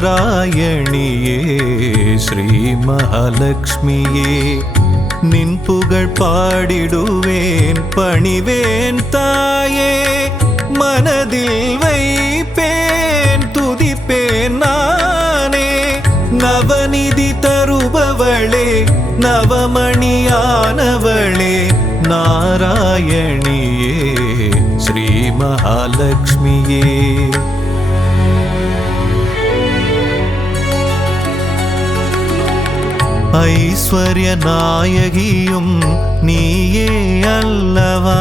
நாராயணியே ஸ்ரீ மகாலட்சுமியே நின் புகழ் பாடிடுவேன் பணிவேன் தாயே மனதில் வைப்பேன் துதிப்பேன் நானே நவநிதி தருபவளே நவமணியானவளே நாராயணியே ஸ்ரீ மகாலட்சுமியே ஐஸ்வர்ய நாயகியும் நீயே அல்லவா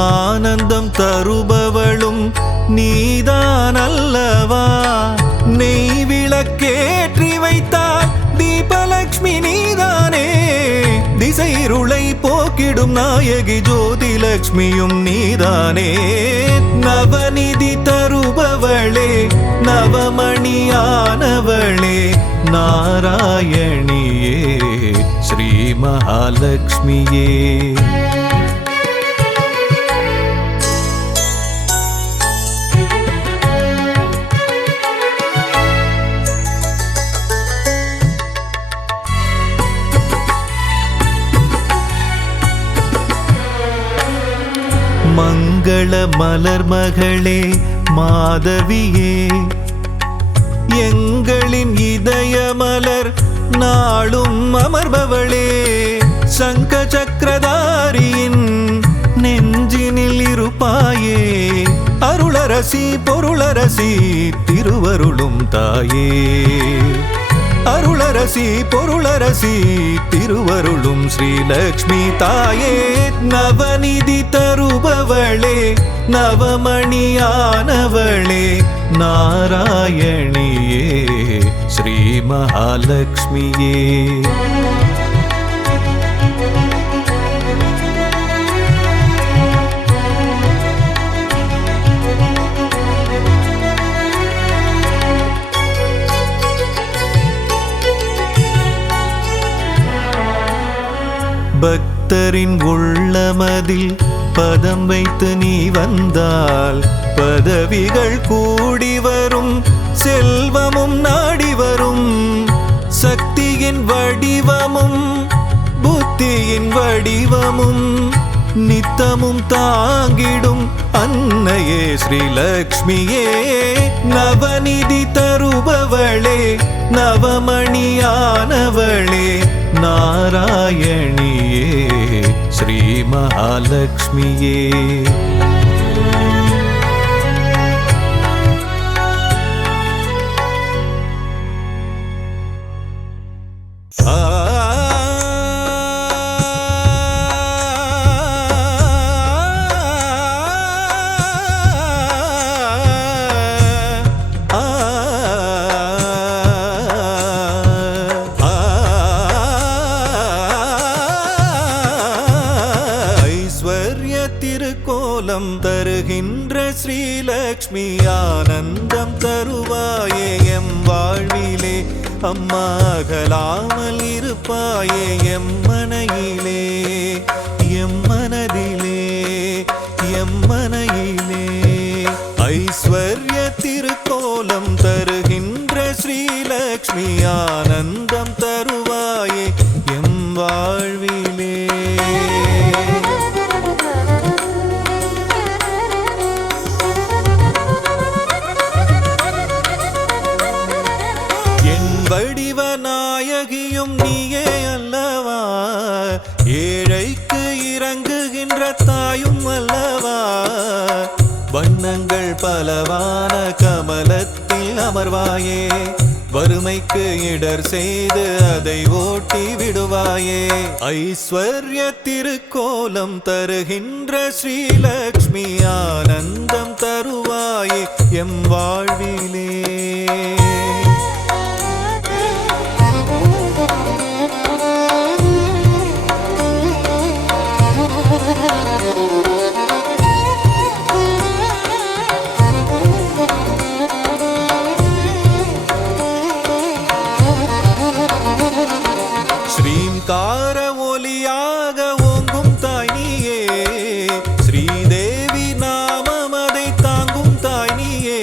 ஆனந்தம் தருபவளும் நீதான் அல்லவா நெய் விளக்கேற்றி வைத்தால் தீபலட்சுமி நீதானே திசைருளை போக்கிடும் நாயகி ஜோதி லட்சுமியும் நீதானே நவநிதி தருபவளே நவமணியானவளே நாராயணியே ஸ்ரீ மகாலட்சுமியே மங்கள மலர் மகளே மாதவியே எங்களின் இதய மலர் நாளும் அமர்பவளே சங்க சக்கரதாரியின் நெஞ்சினில் இருப்பாயே அருளரசி பொருளரசி திருவருளும் தாயே அருளரசி பொருளரசி திருவருளும் ஸ்ரீலக்ஷ்மி தாயே நவநிதி தருபவளே நவமணியானவளே நாராயணியே ஸ்ரீ மகாலட்சுமியே பக்தரின் உள்ளமதில் பதம் வைத்து நீ வந்தால் பதவிகள் கூடி வரும் செல்வமும் நாடி வரும் சக்தியின் வடிவமும் புத்தியின் வடிவமும் நித்தமும் தாங்கிடும் அன்னையே ஸ்ரீலக்ஷ்மியே நவநிதி தருபவளே நவமணியானவளே நாராயணியே ஸ்ரீ மகாலட்சுமியே திருக்கோலம் தருகின்ற ஸ்ரீலக்ஷ்மி ஆனந்தம் தருவாயே எம் வாழ்விலே அம்மா அகலாமல் இருப்பாயே எம் மனையிலே எம் மனதிலே எம் மனையிலே ஐஸ்வர்ய திருக்கோலம் தருகின்ற ஸ்ரீலக்ஷ்மி ஆனந்தம் தருவாயே எம் வாழ்விலே வடிவநாயகியும் நீயே அல்லவா ஏழைக்கு இறங்குகின்ற தாயும் அல்லவா வண்ணங்கள் பலவான கமலத்தில் அமர்வாயே வறுமைக்கு இடர் செய்து அதை ஓட்டி விடுவாயே ஐஸ்வர்ய திருக்கோலம் தருகின்ற ஸ்ரீலக்ஷ்மி ஆனந்தம் தருவாயே எம் வாழ்விலே ஸ்ரீங்கார ஒலியாக ஓங்கும் தாய் நீயே ஸ்ரீதேவி நாமம் அதை தாங்கும் தாய் நீயே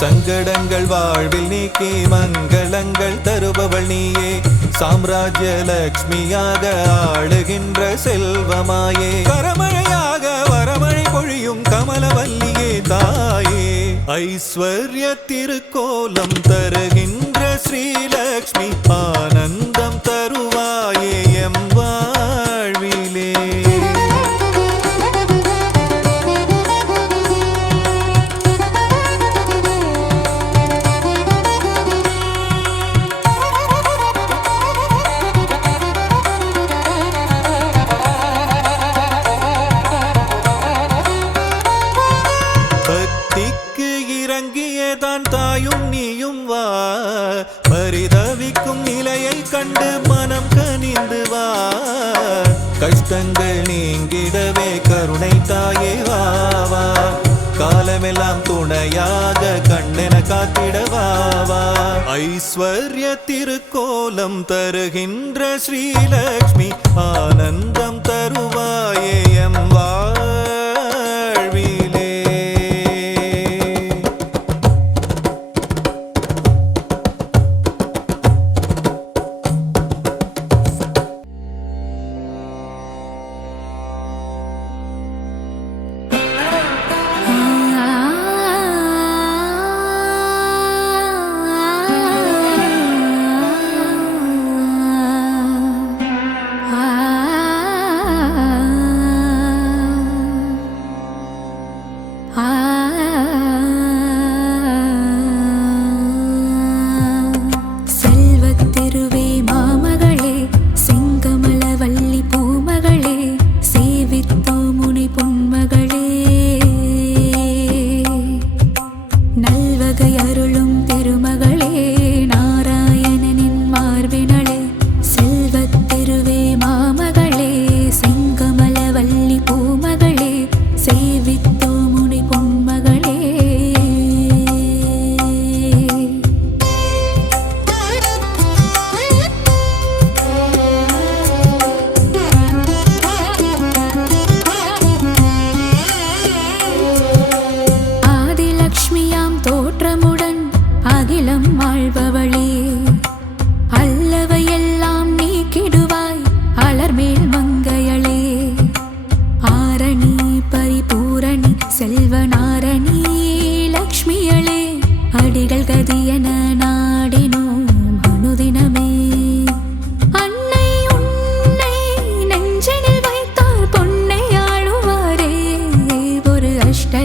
சங்கடங்கள் வாழ்வில் நீக்கி மங்களங்கள் தருபவள் நீயே சாம்ராஜ்ய லக்ஷ்மியாக ஆளுகின்ற செல்வமாயே கரமழையாக வரமழை பொழியும் கமலவல்லியே தாயே ஐஸ்வர்ய திருக்கோலம் தருகின்ற ஸ்ரீலக்ஷ்மி ஆனந்தம் தருவாயே எம் வாழ்விலே இறங்கியதான் தாயும் நீயும் வா பரிதவிக்கும் நிலையை கண்டு மனம் கனிந்து வா கஷ்டங்கள் நீங்கிடவே கருணை தாயே வா வா காலமெல்லாம் துணையாக கண்ணென காத்திடவா வா ஐஸ்வர்ய திருக்கோலம் தருகின்ற ஸ்ரீலக்ஷ்மி ஆனந்தம் தருவாயே எம் வாழ்விலே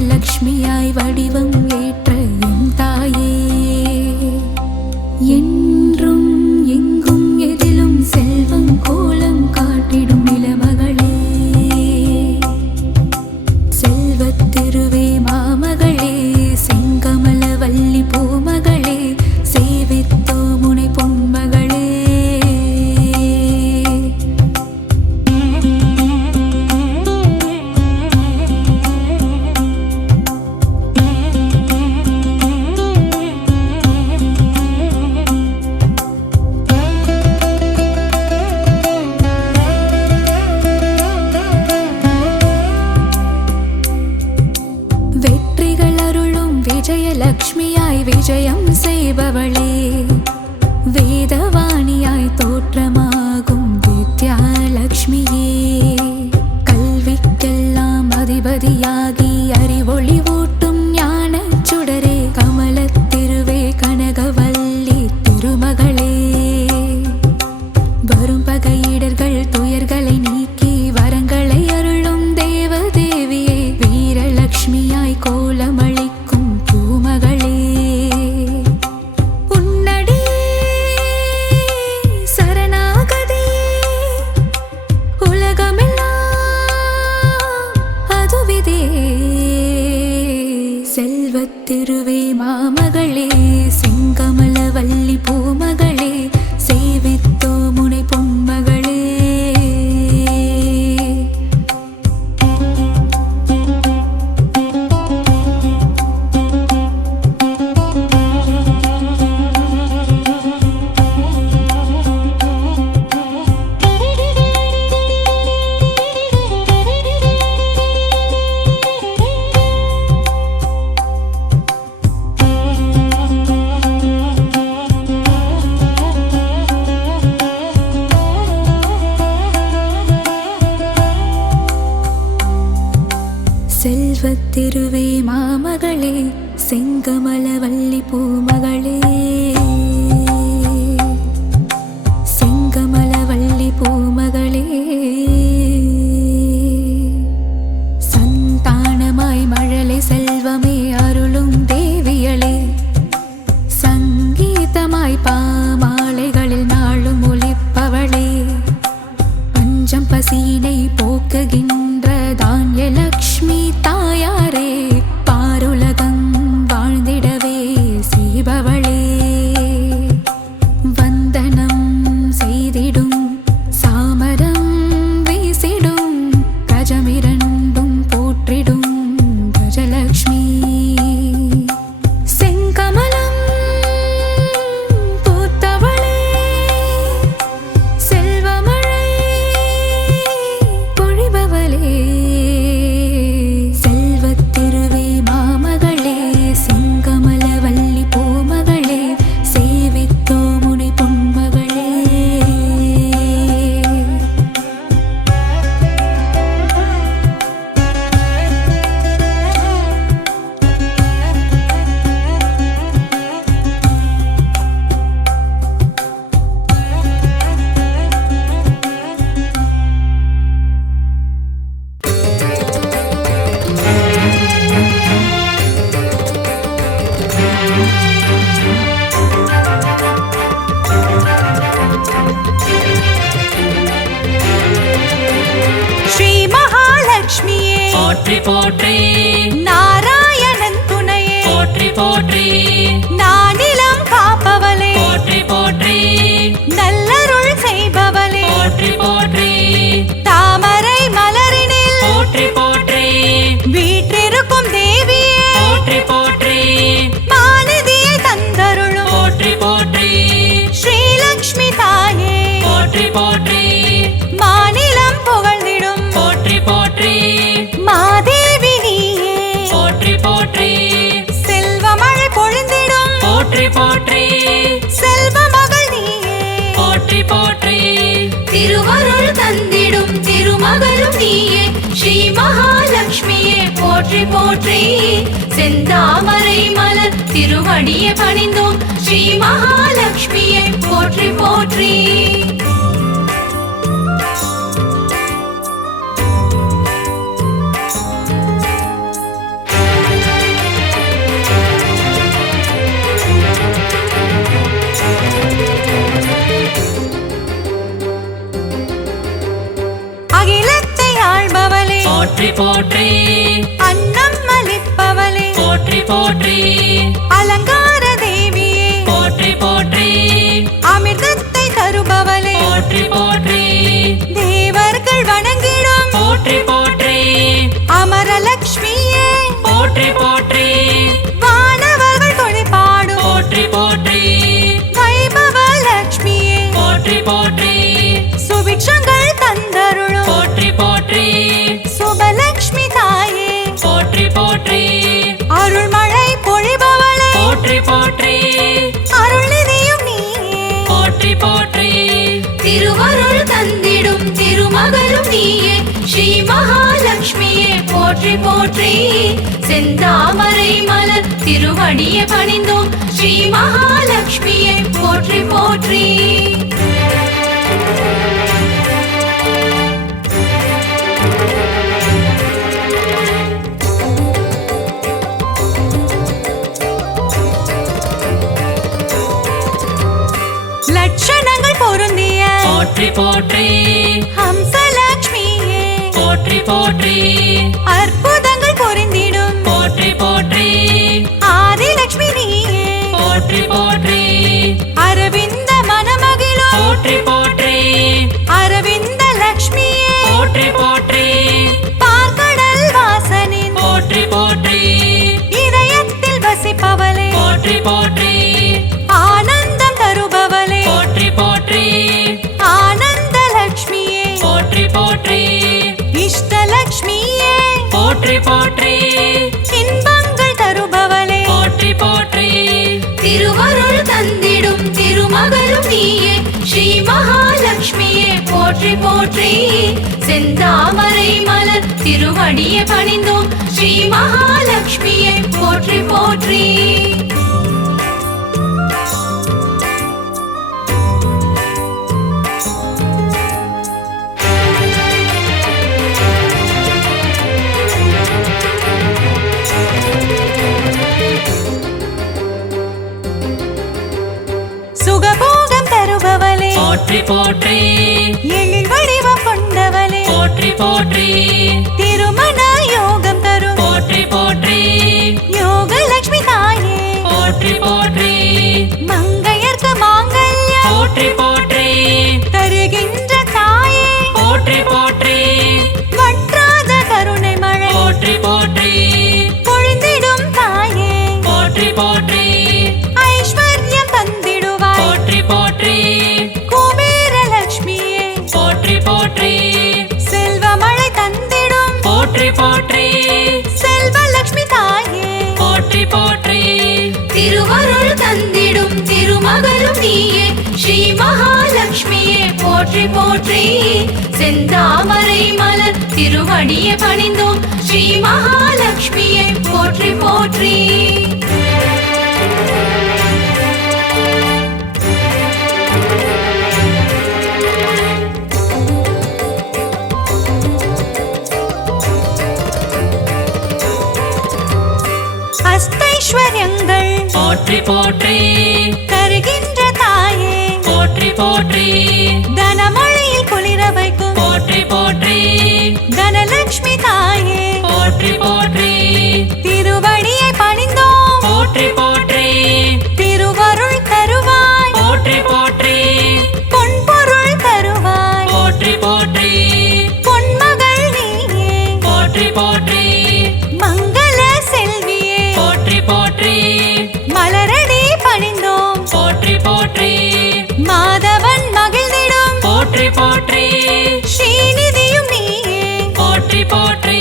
லக்ஷ்மியாய் வடிவம் ஏற்ற என் தாயே என்றும் எங்கும் எதிலும் செல்வம் கோலம் காட்டிடும் நிலமகளே செல்வத்திருவே மாமகளே செங்கமல வள்ளி பூமகளே சேவித்தோ முனை பொன்மகளே போற்றி நாராயணன் துணையே போற்றி போற்றி நானிலம் காப்பவளே போற்றி போற்றி நல்லருள் செய்பவளே போற்றி போற்றி தாமரை மலரினில் போற்றி போற்றி வீற்றிருக்கும் தேவியே போற்றி போற்றி மாநிதியை தந்தருளும் போற்றி போற்றி ஸ்ரீலக்ஷ்மி தாயே போற்றி போற்றி மாநிலம் புகழ்ந்திடும் போற்றி போற்றி மாதேவி நீயே போற்றி போற்றி செல்வமழை பொழிந்திடும் போற்றி போற்றி செல்வ மகள் நீயே போற்றி போற்றி திருவருள் தந்திடும் திருமகளும் நீயே ஸ்ரீ மகாலட்சுமியே போற்றி போற்றி செந்தாமரை மலர் திருவடியை பணிந்தோம் ஸ்ரீ மகாலட்சுமியே போற்றி போற்றி அகிலத்தை ஆள்பவளே போற்றி போற்றி அன்னம் அளிப்பவளே போற்றி போற்றி அலங்கார தேவியே போற்றி போற்றி அமிர்தத்தை தருபவளே போற்றி போற்றி தேவர்கள் வணங்கிடும் போற்றி போற்றி அமரலட்சுமியே போற்றி போற்றி வானவர்கள் துணை பாடும் போற்றி போற்றி வைபவ லட்சுமியே போற்றி போற்றி சுபிட்சங்கள் தந்தருளும் போற்றி போற்றி சுபலட்சுமி தாயே போற்றி போற்றி அருள்மழை பொழிபவளே போற்றி போற்றி அருள்நிதியும் நீயே போற்றி போற்றி திருவருள் தந்திடும் திருமகளும் நீயே ஸ்ரீ மகாலட்சுமியே போற்றி போற்றி செந்தாமரை மலர் திருவடியை பணிந்தோம் ஸ்ரீ மகாலட்சுமியே போற்றி போற்றி லட்சணங்கள் பொருந்திய போற்றி போற்றி ஹம்சலட்சுமியே போற்றி போற்றி அற்புதங்கள் பொருந்திடும் போற்றி போற்றி ஆதிலட்சுமி நீயே போற்றி போற்றி அரவிந்த மனமகிழும் போற்றி போற்றி அரவிந்த லட்சுமியே போற்றி போற்றி பார்க்கடல் வாசனின் போற்றி போற்றி இதயத்தில் வசிப்பவளே போற்றி போற்றி ஆனந்தம் தருபவளே போற்றி போற்றி ஆனந்த லட்சுமியே போற்றி போற்றி இஷ்டலட்சுமியே போற்றி போற்றி இன்பங்கள் தருபவளே போற்றி போற்றி திருவருள் தந்திடும் திருமகளும் நீயே ஸ்ரீ மகாலட்சுமியே போற்றி போற்றி செந்தாமரை மலர் திருவடியை பணிந்தோம் ஸ்ரீ மகாலட்சுமியே போற்றி போற்றி சுகபோகம் தருபவளே போற்றி போற்றி எழில் வடிவம் கொண்டவளே போற்றி போற்றி திருமண யோகம் தரும் போற்றி போற்றி யோகலட்சுமி தாயே போற்றி போற்றி மங்கையர்க்கு மாங்கல்யம் போற்றி போற்றி தருகின்ற தாயே போற்றி போற்றி வற்றாத கருணை மழை போற்றி போற்றி பொழிந்திடும் தாயே போற்றி போற்றி ஐஸ்வர்யம் தந்திடுவாய் போற்றி போற்றி குபேர லட்சுமியே போற்றி போற்றி செல்வமழை தந்திடும் போற்றி போற்றி செல்வலட்சுமி தாயே போற்றி போற்றி திருவருள் தந்திடும் திருமகளும் நீயே ஸ்ரீ மகாலட்சுமியே போற்றி போற்றி செந்தாமரை மலர் திருவடியை பணிந்தோம் ஸ்ரீ மகாலட்சுமியே போற்றி போற்றி அஷ்டைஸ்வர்யங்கள் போற்றி போற்றி தருகின்ற தாயே போற்றி போற்றி தனமழையில் குளிர வைக்கும் போற்றி போற்றி தனலட்சுமி தாயே போற்றி போற்றி ஸ்ரீநிதியும் நீயே போற்றி போற்றி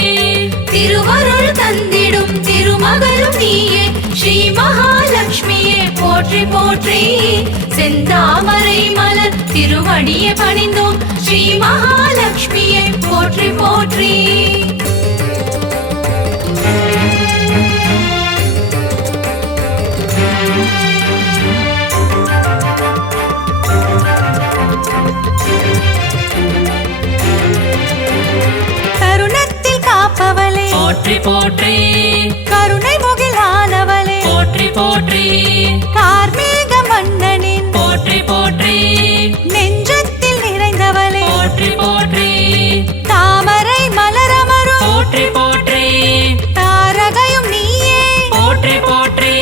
திருவருள் தந்திடும் திருமகளும் நீயே ஸ்ரீ மகாலட்சுமியே போற்றி போற்றி செந்தாமரை மலர் திருவடியை பணிந்தோம் ஸ்ரீ மகாலட்சுமியே போற்றி போற்றி கருணத்தில் காப்பவளே போற்றி போற்றி கருணை முகிலானவளே போற்றி போற்றி கார்மேக மன்னனின் போற்றி போற்றி நெஞ்சத்தில் நிறைந்தவளே போற்றி போற்றி தாமரை மலரமரும் போற்றி போற்றி தாரகையும் நீயே போற்றி போற்றி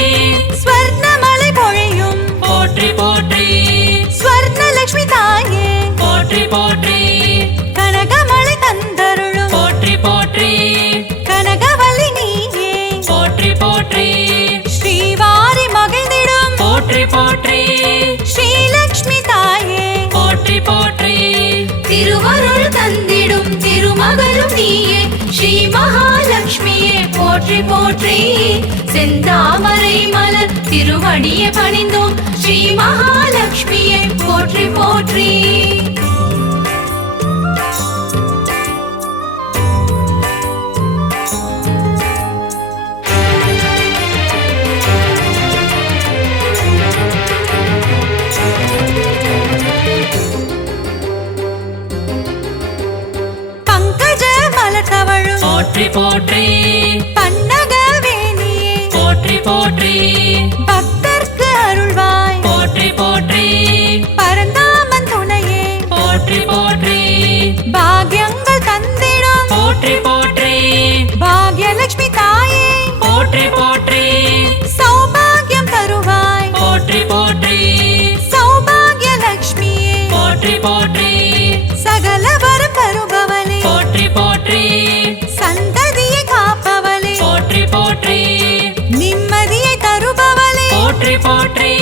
ஸ்வர்ணமலை பொழியும் போற்றி போற்றி ஸ்வர்ணலட்சுமி தாயே போற்றி போற்றி கனகமலை தந்தருளும் போற்றி போற்றி கனகவல்லி நீயே போற்றி போற்றி ஸ்ரீவாரி மகிழ்ந்திடும் போற்றி போற்றி ஸ்ரீலக்ஷ்மி தாயே போற்றி போற்றி திருவருள் தந்திடும் திருமகளும் நீயே ஸ்ரீ மகாலட்சுமியே போற்றி போற்றி செந்தாமரை மலர் திருவடியை பணிந்தோம் ஸ்ரீ மகாலட்சுமியே போற்றி போற்றி பங்கஜ மலர் தவழும் போற்றி போற்றி பன்னகவேணியே போற்றி போற்றி பக்தர்க்கு அருள்வாய் போற்றி போற்றி பரந்தாமன் துணையே போற்றி போற்றி பாக்யங்கள் தந்திடும் போற்றி போற்றி பாக்யலட்சுமி தாயே போற்றி போற்றி சௌபாகியம் தருவாய் போற்றி போற்றி சௌபாகியலட்சுமியே போற்றி போற்றி சகல வரம் தருபவளே போற்றி போற்றி சந்ததியை காப்பவளே போற்றி போற்றி நிம்மதியை தருபவளே போற்றி போற்றி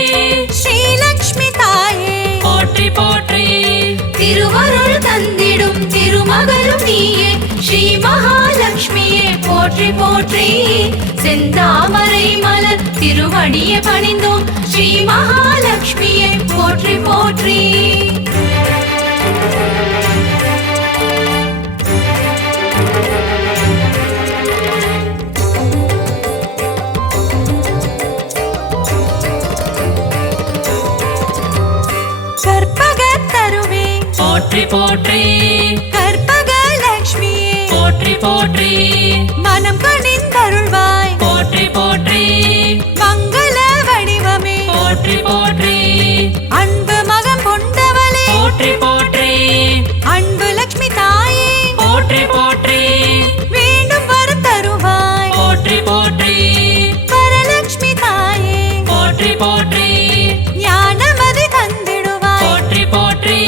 ஸ்ரீலக்ஷ்மி தாயே போற்றி போற்றி திருவருள் தந்திடும் திருமகளும் நீயே ஸ்ரீ மகாலட்சுமியே போற்றி போற்றி செந்தாமரை மலர் திருவடியை பணிந்தோம் ஸ்ரீ மகாலட்சுமியே போற்றி போற்றி கற்பகத் தருவே போற்றி போற்றி கற்பகலட்சுமியே போற்றி போற்றி மனம் கனிந்தருள்வாய் போற்றி போற்றி மங்கள வடிவமே போற்றி போற்றி அன்பு மகம் கொண்டவளே போற்றி போற்றி அன்பு லட்சுமி தாயே போற்றி போற்றி வேண்டும் வரம் தருவாய் போற்றி போற்றி வரலட்சுமி தாயே போற்றி போற்றி ஞானமதி தந்திடுவாய் போற்றி போற்றி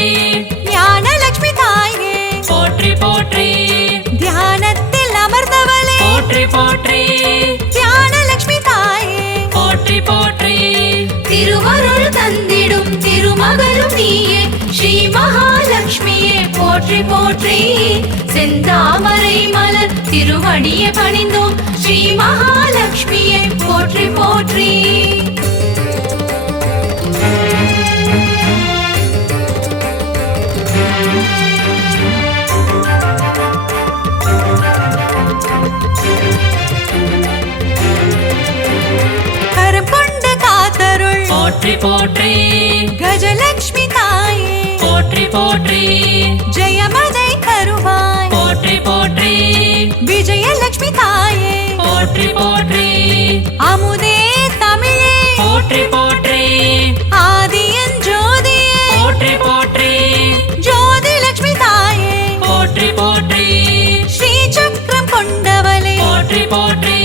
ஞானலட்சுமி தாயே போற்றி போற்றி தியானத்தில் அமர்ந்தவளே போற்றி போற்றி ஞானலட்சுமி தாயே போற்றி போற்றி திருவருள் தந்திடும் திருமகளும் நீயே ஸ்ரீ மகாலட்சுமியே போற்றி போற்றி செந்தாமரை மலர் திருவடியை பணிந்தோம் ஸ்ரீ மகாலட்சுமியே போற்றி போற்றி கரம் கொண்டு காத்தருள் போற்றி போற்றி கஜலட்சுமி தாயே போற்றி போற்றி ஜெயமதை தருவாய் போற்றி போற்றி விஜயலட்சுமி தாயே போற்றி போற்றி அமுதே தமிழே போற்றி போற்றி ஆதியன் ஜோதியே போற்றி போற்றி ஜோதி லட்சுமி தாயே போற்றி போற்றி ஸ்ரீ சக்கரம் கொண்டவளே போற்றி போற்றி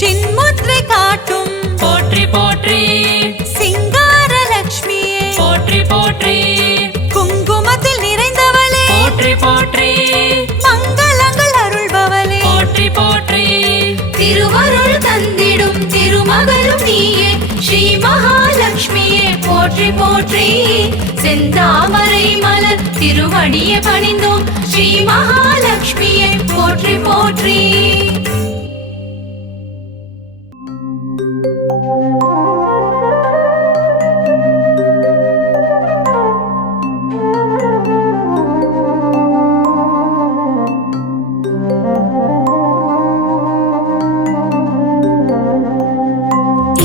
சின்முத்ரை காட்டும் போற்றி போற்றி சிங்கார லட்சுமியே போற்றி போற்றி குங்குமத்தில் நிறைந்தவளே போற்றி போற்றி மங்களங்கள் அருள்பவளே போற்றி போற்றி திருவருள் தந்திடும் திருமகளும் நீயே ஸ்ரீ மகாலட்சுமியே போற்றி போற்றி செந்தாமரை மலர் திருவடியை பணிந்தோம் ஸ்ரீ மகாலட்சுமியை போற்றி போற்றி.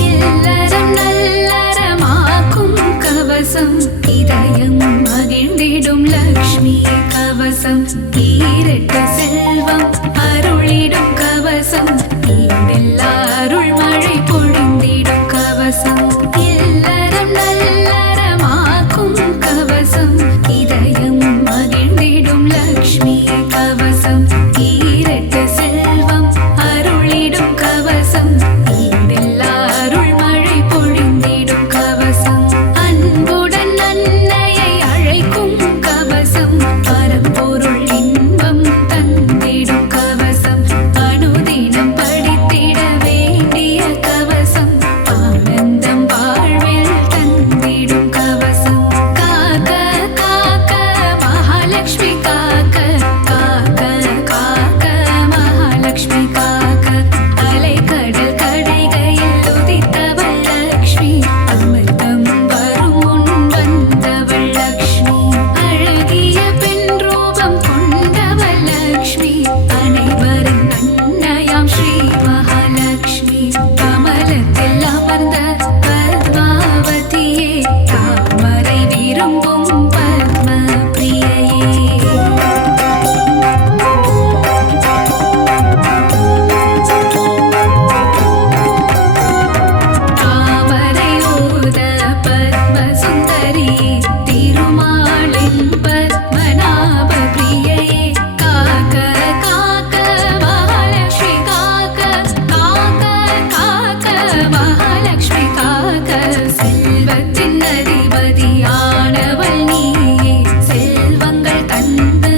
இல்லறம் நல்லறமாக்கும் கவசம் இதயம் மகிழ்ந்திடும் லக்ஷ்மி கவசம் ஈரட்டு செல்வம் அருளிடும் கவசம் ஈடெல்லா அருள் மழை பொழிந்திடும் கவசம். இல்லறம் நல்லறமாக்கும் கவசம் இதயம் மகிழ்ந்திடும் லக்ஷ்மி கவசம் ஈரட்டு செல்வம் அருளிடும் கவசம் ஈடெல்லா அருள் மழை பொழிந்திடும் கவசம். அன்புடன் அன்னையை அழைக்கும் கவசம் பரம்பொருள் இன்பம் தந்திடும் கவசம் அனுதினம் படித்திட வேண்டிய கவசம் ஆனந்தம் வாழ்வில் தந்திடும் கவசம். காக்க காக்க மகாலட்சுமி காக்க காக்க காக்க மகாலட்சுமி காக்க அலைக்கடல் கடைகையில் உதித்தவள் லக்ஷ்மி அமிர்தம் வரும் முன் வந்தவள் லக்ஷ்மி அழகிய பெண் ரூபம் கொண்டவள் லக்ஷ்மி அனைவரின் அன்னையாம் ஸ்ரீ மகாலட்சுமி கமலத்தில் அமர்ந்த பத்மாவதியே தாமரை விரும்பும் பத்ம பிரியையே. தாமரை ஊத பத்ம சுந்தரி திருமாலின் பத்மநாப பிரியையே காக்க காக்க மகாலட்சுமி காக்க காக்க காக்க மகாலட்சுமி காக்க செல்வத்தின் அதிபதியானவள் நீயே செல்வங்கள் தந்து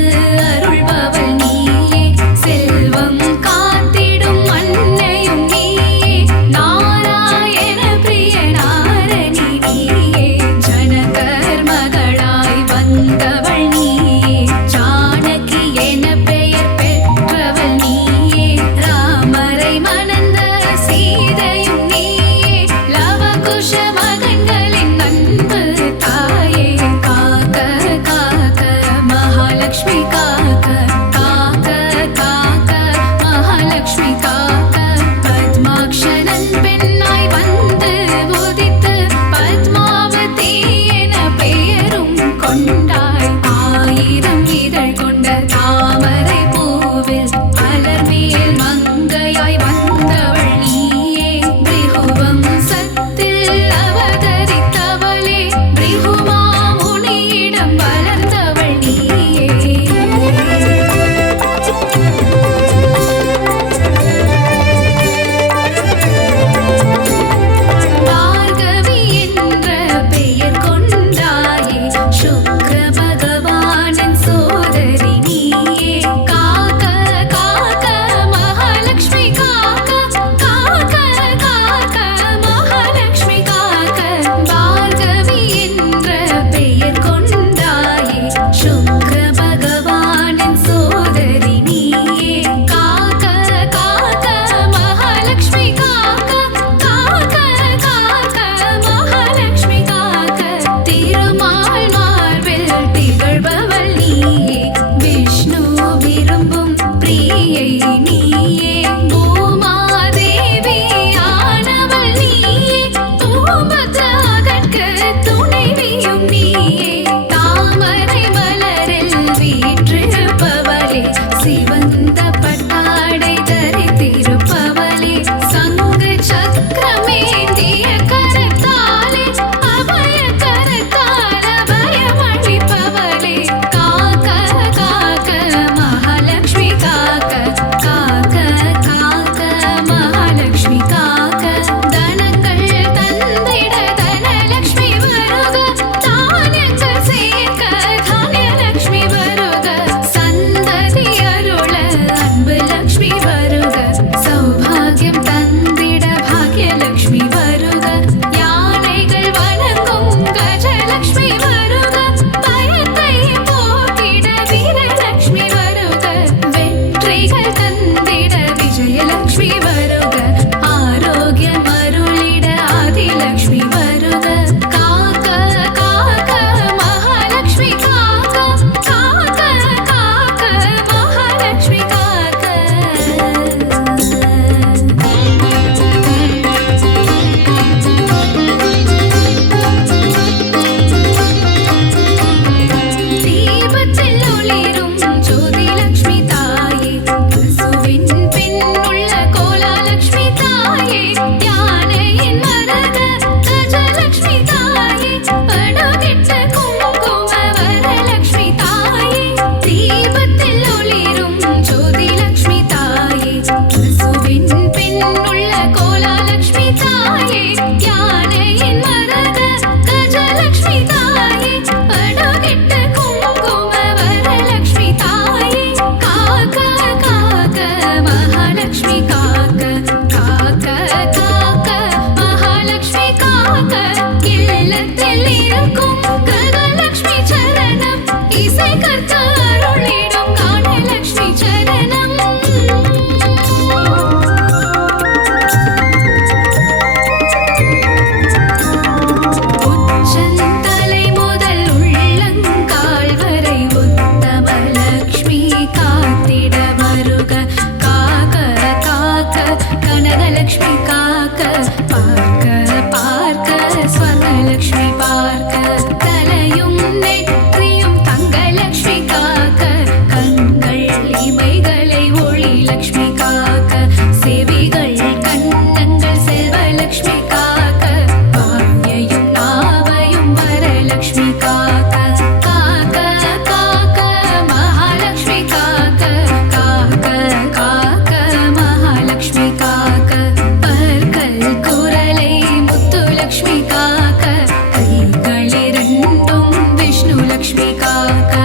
அருள்பவள் நீயே செல்வம் காத்திடும் அன்னையும் நீயே நாராயண பிரிய நாரணி நீயே ஜனகர் மகளாய் வந்தவள் நீயே ஜானகி என பெயர் பெற்றவள் நீயே ராமரை மணந்த சீதையும் நீயே லவகுஷ மகன்களின் அன்பு தாயே காக்க காக்க மகாலட்சுமி காக்க காக்க காக்க மகாலட்சுமி காக்க பத்மாக்ஷரன் பெண்ணாய் வந்து உதித்து பத்மாவதி என பெயரும் கொண்டாய் ஆயிரம் இதழ் கொண்ட தாமரை பூவில் மலர்மேல் மங்கையாய் வந்தவள் நீயே பிருகுவம் சத்தில் அவதரித்தவளே பிருகுமா முனியிடம் வளர்ந்தவள் நீயே. பார்கவி என்ற பெயர் கொண்டாயே சுக்ர படகெட்ட குங்கும வரலக்ஷ்மி தாயே தீபத்தில் ஒளிரும் ஜோதி லக்ஷ்மி தாயே பசுவின் பின்னுள்ள கோலாலக்ஷ்மி தாயே யானையின் மரத கஜலக்ஷ்மி தாயே படகெட்ட குங்கும வரலக்ஷ்மி தாயே காக்க காக்க மகாலக்ஷ்மி காக்க காக்க காக்க மகாலக்ஷ்மி காக்க இல்லத்தில் இருக்கும் கனலக்ஷ்மி சரணம் இசை கற்க அருளிடும் காணலக்ஷ்மி சரணம் உச்சந்தலை முதல் உள்ளங்கால் வரை உத்தமலக்ஷ்மி காத்திட வருக காக்க காக்க கனகலக்ஷ்மி காக்க பார்க்க பார்க்க ஸ்வர்ணலக்ஷ்மி பார்க்க தலையும் நெற்றியும் தங்கலக்ஷ்மி காக்க கண்கள் இமைகளை ஒளி லக்ஷ்மி காக்க செவிகள் கண்ணங்கள் செல்வலக்ஷ்மி காக்க வாயையும் நாவையும் வரலக்ஷ்மி காக்க காக்க காக்க மகாலக்ஷ்மி காக்க காக்க காக்க மகாலக்ஷ்மி காக்க பற்கள் குரலை முத்துலக்ஷ்மி காக்க கைகளிரண்டும் விஷ்ணு லக்ஷ்மி காக்க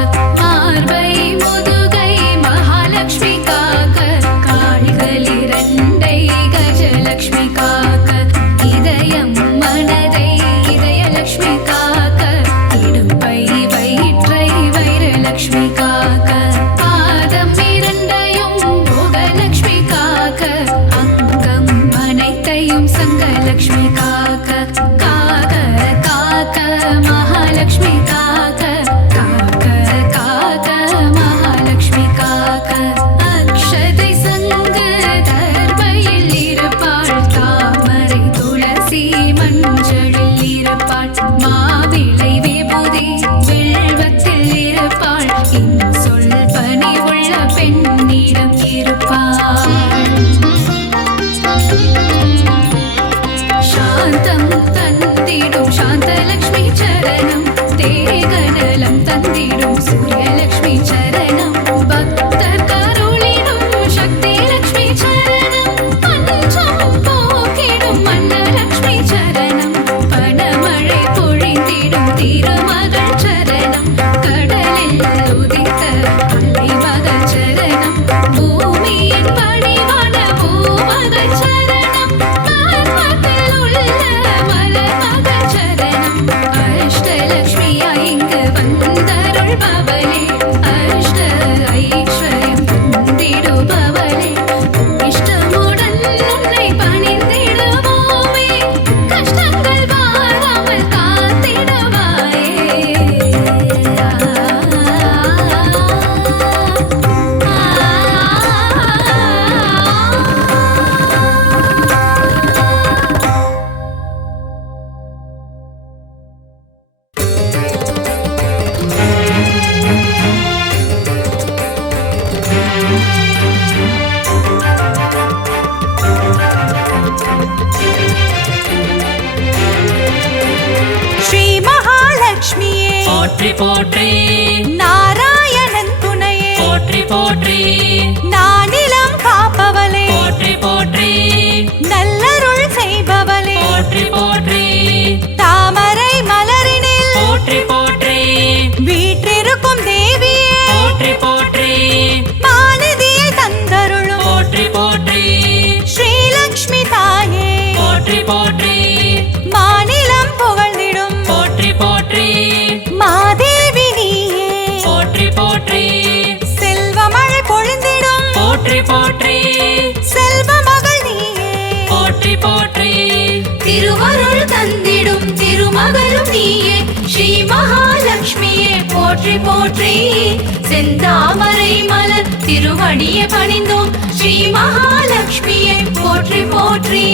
மார்பை முதுகை மகாலக்ஷ்மி காக்க கால்களிரண்டை கஜலக்ஷ்மி காக்க இதயம் மனதை இதயலக்ஷ்மி காக்க இடுப்பை வயிற்றை வைரலக்ஷ்மி காக்க பாதம் இரண்டையும் போகலக்ஷ்மி காக்க அங்கம் அனைத்தையும் சங்கலக்ஷ்மி காக்க காக்க காக்க மகாலக்ஷ்மி காக்க காக்க காக்க மகாலக்ஷ்மி காக்க அக்ஷதை சங்கு தர்பையில் இருப்பாள் தாமரை துளசி மஞ்சளில் இருப்பாள் மாவிளை விபூதி வில்வத்தில் இருப்பாள் சொல் பணிவுள்ள பெண்ணிடம் இருப்பாள் சாந்தம் தந்திடும் சாந்தலக்ஷ்மி சரணம் தேகநலம் தந்திடும் சூரியலக்ஷ்மி சரணம் பக்தர் கருளிடும் சக்தி லக்ஷ்மி சரணம் பஞ்சம் போக்கிடும் மன்னலக்ஷ்மி சரணம் பணமழை பொழிந்திடும் திருமகள் சரணம் கடலில் உதித்த அலைமகள் சரணம் பூமியின் பணிவான பூமகள் சரணம் பத்மத்தில் உள்ள மலர்மகள் சரணம் அஷ்டலக்ஷ்மியா இங்கு வந்தருள்பவளே அஷ்ட ஐஸ்வர்யம் தந்திடுபவளே இஷ்டமுடன் உன்னை பணிந்திடுவோமே கஷ்டங்கள் வாராமல் காத்திடுவாயே ஸ்ரீ மகாலட்சுமியே போற்றி போற்றி நாராயணன் துணையே போற்றி போற்றி நானிலம் காப்பவளே போற்றி போற்றி நல்லருள் செய்பவளே போற்றி போற்றி தாமரை மலரினில் போற்றி போற்றி வீற்றிருக்கும் தேவியே போற்றி போற்றி மாநிதியை தந்தருளும் போற்றி போற்றி ஸ்ரீலக்ஷ்மி தாயே போற்றி போற்றி மாநிலம் புகழ்ந்திடும் போற்றி போற்றி மாதேவி நீயே போற்றி போற்றி செல்வமழை பொழிந்திடும் போற்றி போற்றி செல்வ மகள் நீயே போற்றி போற்றி திருவருள் தந்திடும் திருமகளும் நீயே ஸ்ரீ மகாலட்சுமியே போற்றி போற்றி செந்தாமரை மலர் திருவடியை பணிந்தோம் ஸ்ரீ மகாலட்சுமியே போற்றி போற்றி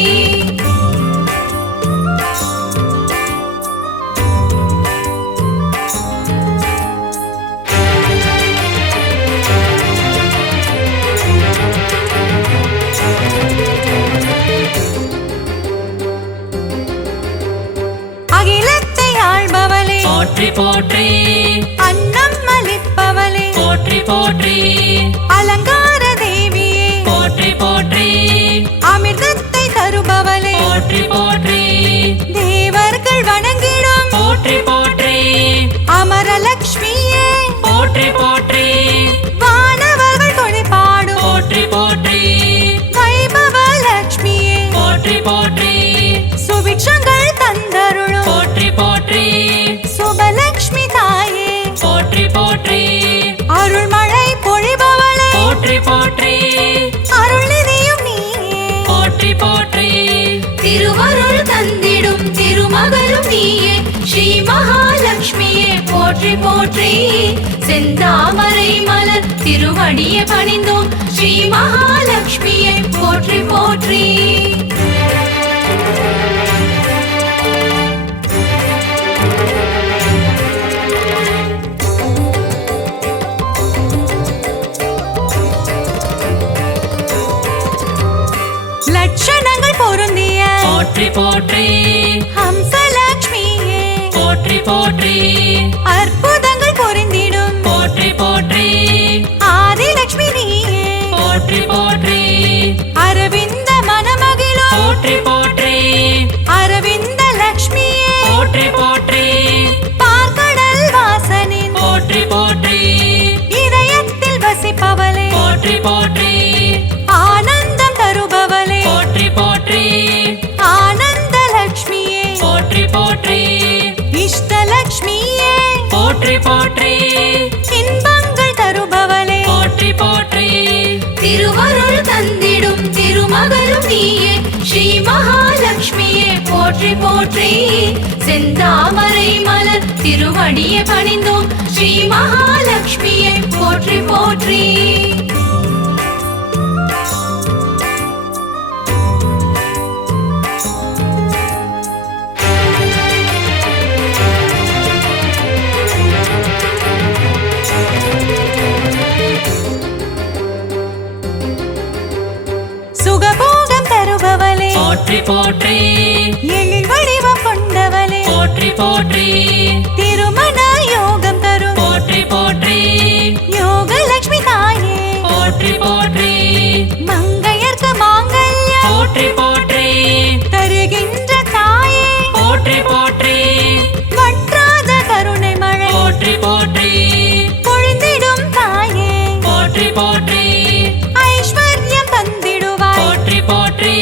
போற்றி போற்றி அன்னம் அளிப்பவளே போற்றி போற்றி அலங்கார தேவியே போற்றி போற்றி அமிர்தத்தை தருபவளே போற்றி போற்றி தேவர்கள் வணங்கிடும் போற்றி போற்றி அமரலக்ஷ்மியே போற்றி போற்றி வானவர்கள் தொழிற்பாடும் போற்றி போற்றி வைபவ லக்ஷ்மியே போற்றி போற்றி சுபிக்ஷங்கள் தந்தருளும் போற்றி போற்றி சுபலக்ஷ்மி தாயே போற்றி போற்றி அருள்மழை பொழிபவளே போற்றி போற்றி அருள்நிதியும் நீயே போற்றி போற்றி திருவருள் தந்திடும் திருமகளும் நீயே ஸ்ரீ மகாலட்சுமியே போற்றி போற்றி செந்தாமரை மலர் திருவடியை பணிந்தோம் ஸ்ரீ மகாலட்சுமியே போற்றி போற்றி லட்சணங்கள் பொருந்திய போற்றி போற்றி ஹம்சலக்ஷ்மியே போற்றி போற்றி அற்புதங்கள் பொருந்திடும் போற்றி போற்றி ஆதிலக்ஷ்மி நீயே போற்றி போற்றி அரவிந்த மனமகிழும் போற்றி போற்றி அரவிந்த லக்ஷ்மியே போற்றி போற்றி பார்க்கடல் வாசனின் போற்றி போற்றி இதயத்தில் வசிப்பவளே போற்றி போற்றி ஆனந்தம் தருபவளே போற்றி போற்றி ஆனந்த லக்ஷ்மியே போற்றி போற்றி இஷ்டலக்ஷ்மியே போற்றி போற்றி இன்பங்கள் தருபவளே போற்றி போற்றி திருவருள் தந்திடும் திருமகளும் நீயே ஸ்ரீ மகாலட்சுமியே போற்றி போற்றி செந்தாமரை மலர் திருவடியை பணிந்தோம் ஸ்ரீ மகாலட்சுமியே போற்றி போற்றி சுகபோகம் தருபவளே போற்றி போற்றி எழில் வடிவம் கொண்டவளே போற்றி போற்றி திருமண யோகம் தரும் போற்றி போற்றி யோகலக்ஷ்மி தாயே போற்றி போற்றி மங்கையர்க்கு மாங்கல்யம் போற்றி போற்றி தருகின்ற தாயே போற்றி போற்றி வற்றாத கருணை மழை போற்றி போற்றி பொழிந்திடும் தாயே போற்றி போற்றி ஐஸ்வர்யம் தந்திடுவாய் போற்றி போற்றி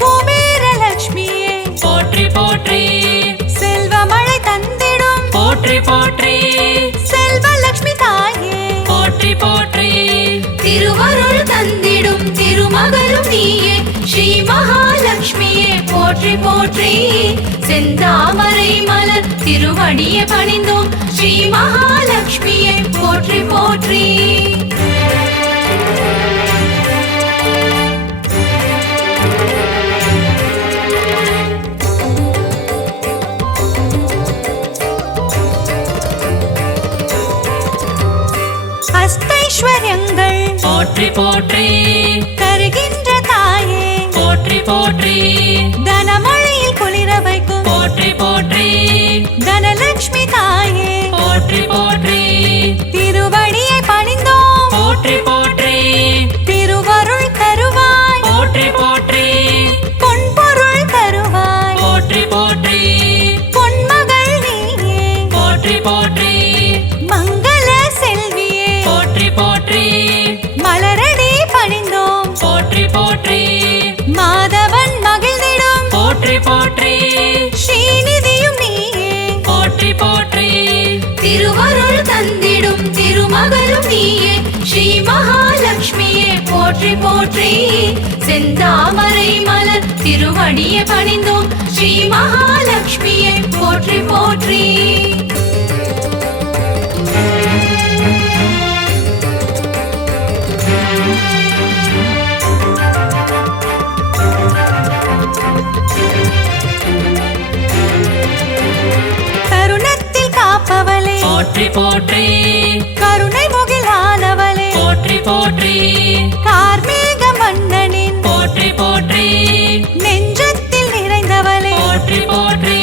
குபேர லக்ஷ்மியே போற்றி போற்றி செல்வமழை தந்திடும் போற்றி போற்றி செல்வலக்ஷ்மி தாயே போற்றி போற்றி திருவருள் தந்திடும் திருமகளும் நீயே ஸ்ரீ மகாலட்சுமியே போற்றி போற்றி செந்தாமரை மலர் திருவடியை பணிந்தோம் ஸ்ரீ மகாலட்சுமியே போற்றி போற்றி அஷ்டைஸ்வர்யங்கள் போற்றி போற்றி தருகின்ற தாயே போற்றி போற்றி தனமழையில் குளிர வைக்கும் போற்றி போற்றி தனலக்ஷ்மி தாயே போற்றி போற்றி திருவடியை பணிந்தோம் போற்றி போற்றி திருவருள் தருவாய் போற்றி போற்றி பொன்பொருள் தருவாய் போற்றி போற்றி பொன்மகள் நீயே போற்றி போற்றி மங்கள செல்வியே போற்றி போற்றி மலரடி பணிந்தோம் போற்றி போற்றி மாதவன் மகிழ்ந்திடும் போற்றி போற்றி ஸ்ரீநிதியும் நீயே போற்றி போற்றி திருவருள் தந்திடும் திருமகளும் நீயே ஸ்ரீ மகாலட்சுமியே போற்றி போற்றி செந்தாமரை மலர் திருவடியை பணிந்தோம் ஸ்ரீ மகாலட்சுமியே போற்றி போற்றி தருணத்தில் காப்பவளே போற்றி போற்றி கருணை முகிலானவளே போற்றி போற்றி கார்மேக மன்னனின் போற்றி போற்றி நெஞ்சத்தில் நிறைந்தவளே போற்றி போற்றி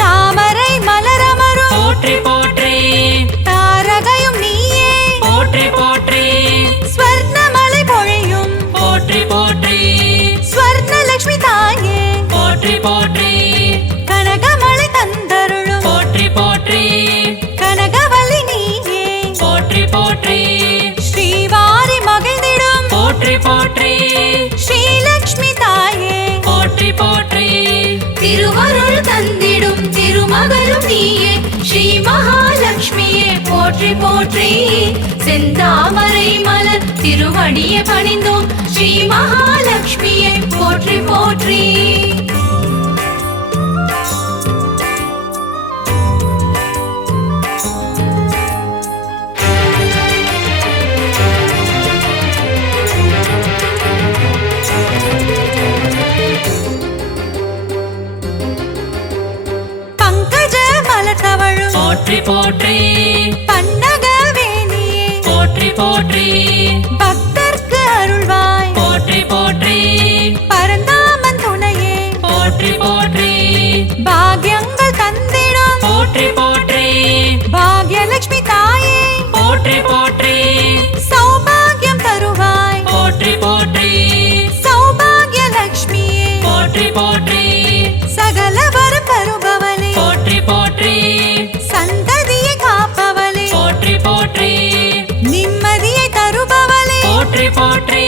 தாமரை மலரமரும் மகாலட்சுமியே போற்றி போற்றி செந்தாமரை மலர் திருவடியை பணிந்தோம் ஸ்ரீ மகாலட்சுமியே போற்றி போற்றி போற்றி போற்றி பன்னகவேணியே போற்றி போற்றி பக்தர்க்கு அருள்வாய் போற்றி போற்றி பரந்தாமன் துணையே போற்றி போற்றி பாக்யங்கள் தந்திடும் போற்றி போற்றி பாக்யலட்சுமி தாயே போற்றி போற்றி சௌபாகியம் தருவாய் போற்றி போற்றி சௌபாகியலட்சுமியே போற்றி போற்றி சகல வரம் தருபவளே போற்றி போற்றி சந்ததியை காப்பவளே போற்றி போற்றி நிம்மதியை தருபவளே போற்றி போற்றி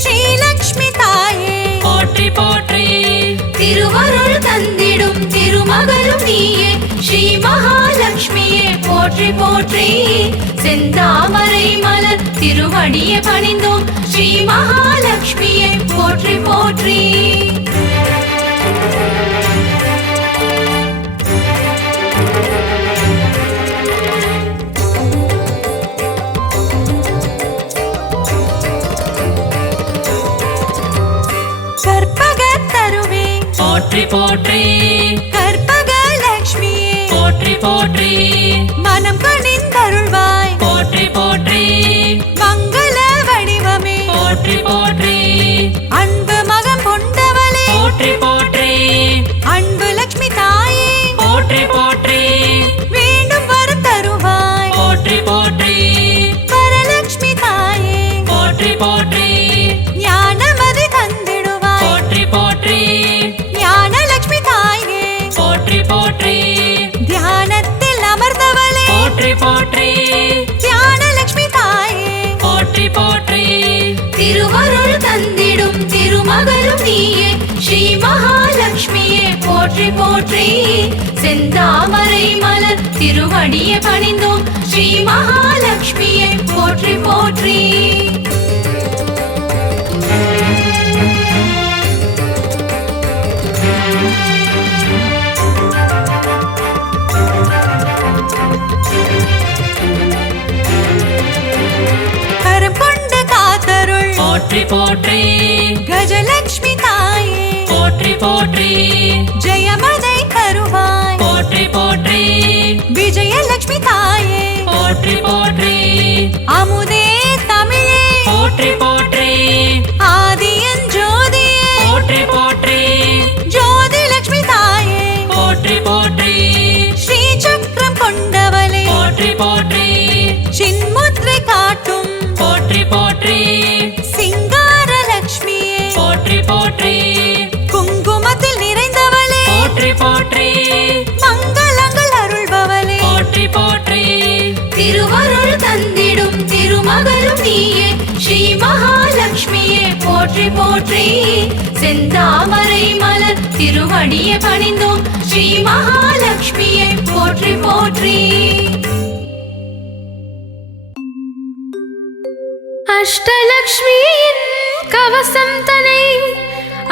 ஸ்ரீலக்ஷ்மி தாயே போற்றி போற்றி திருவருள் தந்திடும் திருமகளும் நீயே ஸ்ரீ மகாலட்சுமியே போற்றி போற்றி செந்தாமரை மலர் திருவடியை பணிந்தோம் ஸ்ரீ மகாலட்சுமியே போற்றி போற்றி போற்றி போற்றி கற்பகலட்சுமியே போற்றி போற்றி மனம் கனிந்தருள்வாய் போற்றி போற்றி மங்கள வடிவமே போற்றி போற்றி அன்பு மகம் கொண்டவளே போற்றி போற்றி அன்பு லட்சுமி தாயே போற்றி போற்றி வேண்டும் வரம் தருவாய் போற்றி போற்றி வரலட்சுமி தாயே போற்றி போற்றி ஞானமதி தந்திடுவாய் போற்றி போற்றி ஞானலட்சுமி தாயே போற்றி போற்றி தியானத்தில் அமர்ந்தவளே போற்றி போற்றி ஞானலட்சுமி தாயே போற்றி போற்றி திருவருள் தந்திடும் திருமகளும் நீயே ஸ்ரீ மகாலட்சுமியே போற்றி போற்றி செந்தாமரை மலர் திருவடியை பணிந்தோம் ஸ்ரீ மகாலட்சுமியே போற்றி போற்றி கரம் கொண்டு காத்தருள் போற்றி போற்றி கஜலட்சுமி தாயே போற்றி போற்றி ஜெயமதை தருவாய் போற்றி போற்றி விஜயலட்சுமி தாயே போற்றி போற்றி அமுதே தமிழே போற்றி போற்றி ஆதியன் ஜோதியே போற்றி போற்றி ஜோதி லட்சுமி தாயே போற்றி போற்றி ஸ்ரீ சக்கரம் கொண்டவளே போற்றி போற்றி சின்முத்ரை காட்டும் போற்றி போற்றி சிங்கார லட்சுமியே போற்றி போற்றி குங்குமத்தில் நிறைந்தவளே போற்றி போற்றி மங்களங்கள் அருள்பவளே போற்றி போற்றி திருவருள் தந்திடும் திருமகளும் நீயே ஸ்ரீ மகாலட்சுமியே போற்றி போற்றி செந்தாமரை மலர் திருவடியை பணிந்தோம் ஸ்ரீ மகாலட்சுமியே போற்றி போற்றி அஷ்டலக்ஷ்மியின் கவசம் தனை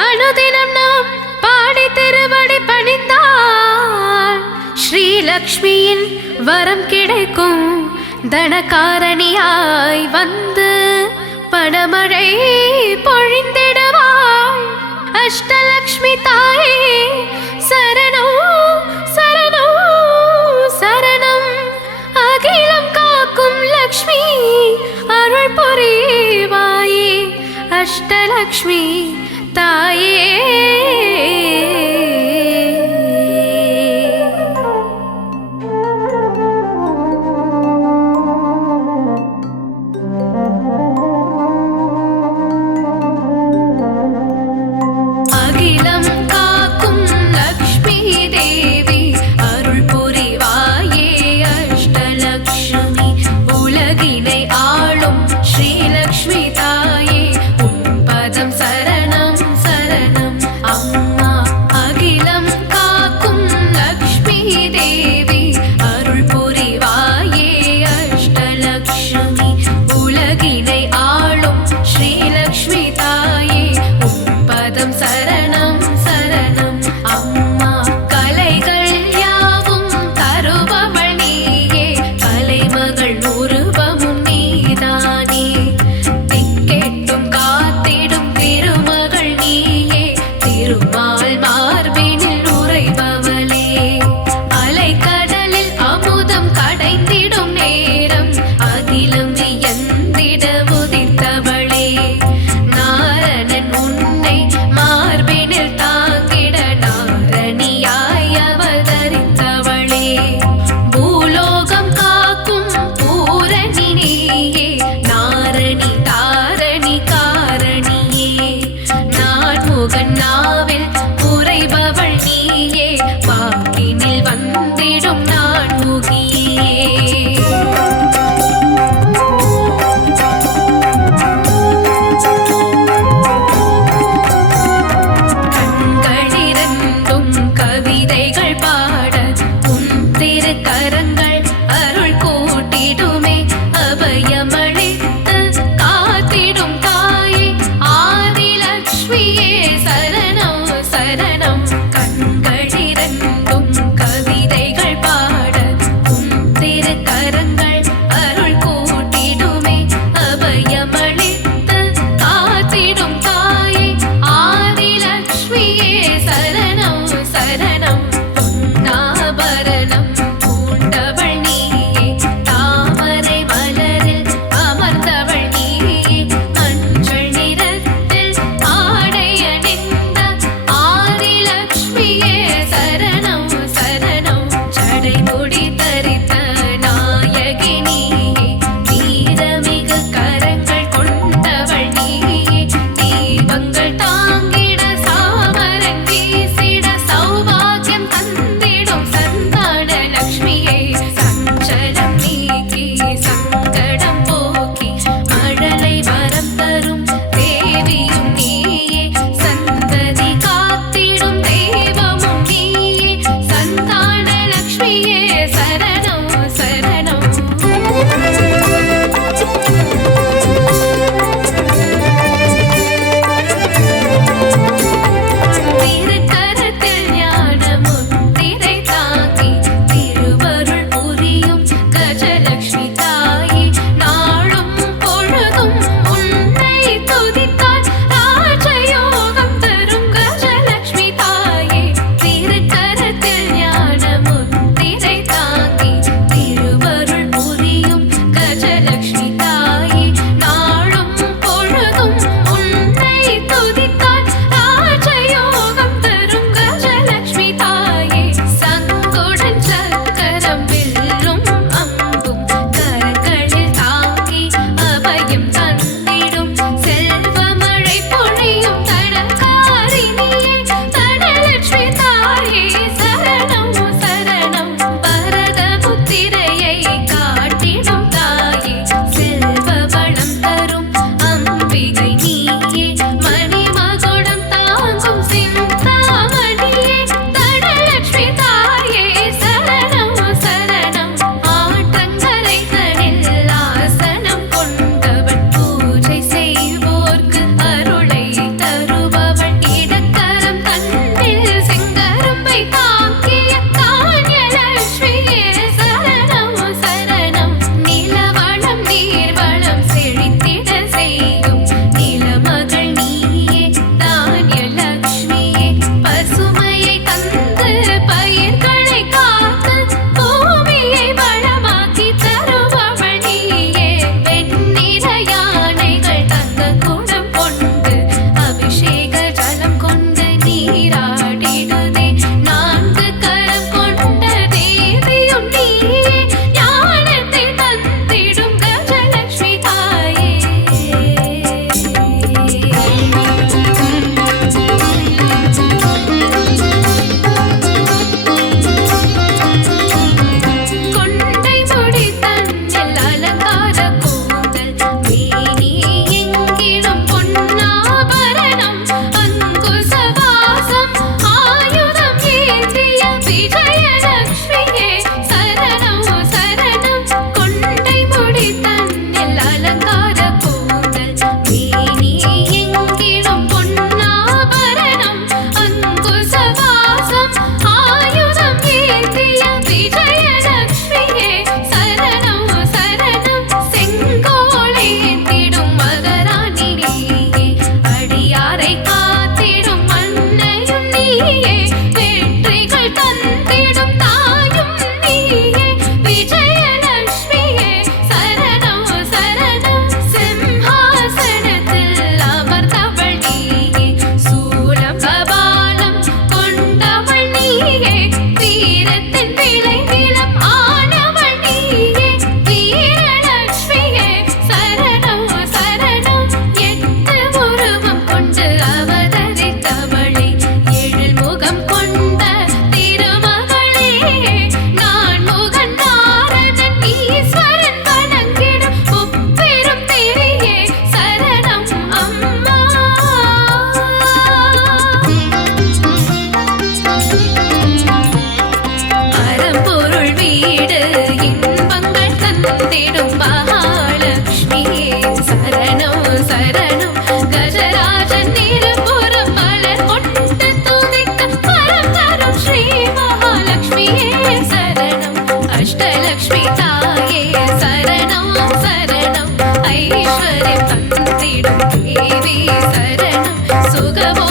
அனுதினம் நாம் பாடி திருவடி பணிந்தால் ஸ்ரீலக்ஷ்மியின் வரம் கிடைக்கும் தனகாரணியாய் வந்து பணமழை பொழிந்திடுவாள் அஷ்டலக்ஷ்மி தாயே சரணம் சரணம் சரணம் அகிலம் காக்கும் லக்ஷ்மி அருள் புரிவாயே அஷ்டலக்ஷ்மி தாயே அகிலம் காக்கும் லக்ஷ்மி தேவி அருள் புரிவாயே அஷ்டலக்ஷ்மி உலகினை ஆளும் ஸ்ரீலக்ஷ்மி தாயே உன் பதம் சரணம் கரங்கள் அருள் கூட்டிடுமே அபயமளித்து காத்திடும் தாயே ஆதிலக்ஷ்மியே சரணம் சரணம் கண்களிரண்டும் கவிதைகள் பாட உம் திருக்கரங்கள் அருள் கூட்டிடுமே அபயமளித்து காத்திடும் தாயே ஆதிலக்ஷ்மியே சரணம் சரணம் பொன்னாபரணம் பூண்டவள் நீயே தாமரை லக்ஷ்மி தாயே சரணம் சரணம் ஐஸ்வர்யம் தந்திடும் தேவி சரணம் சுகமோ